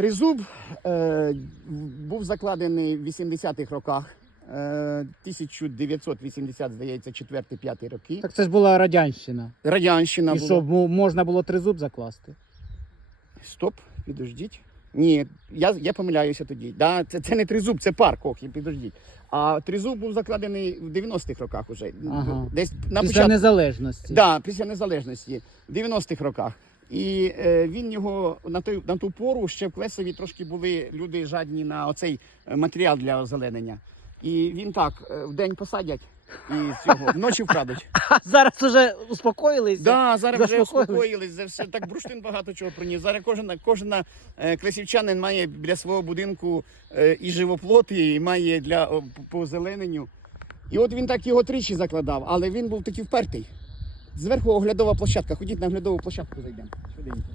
Тризуб е, був закладений в 80-х роках. Е, 1980, здається, 4-5 роки. Так це ж була радянщина. Радянщина І була. що, можна було тризуб закласти? Стоп, підождіть. Ні, я, я помиляюся тоді. Да, це, це не тризуб, це парк, ох, підождіть. А тризуб був закладений в 90-х роках уже. Ага. Десь на Після початку. незалежності. Да, після незалежності, в 90-х роках. І е, він його на той на ту пору ще в Клесові трошки були люди жадні на оцей е, матеріал для озеленення. І він так е, в день посадять і цього вночі вкрадуть. Зараз уже успокоїлися? Да, зараз вже успокоїлись. за все так бурштин багато чого приніс. Зараз кожен кожен клесівчанин має біля свого будинку і живоплот, і має для по озелененню. І от він так його тричі закладав, але він був такий впертий. Зверху оглядова площадка. Ходіть на оглядову площадку зайдемо. Швиденько.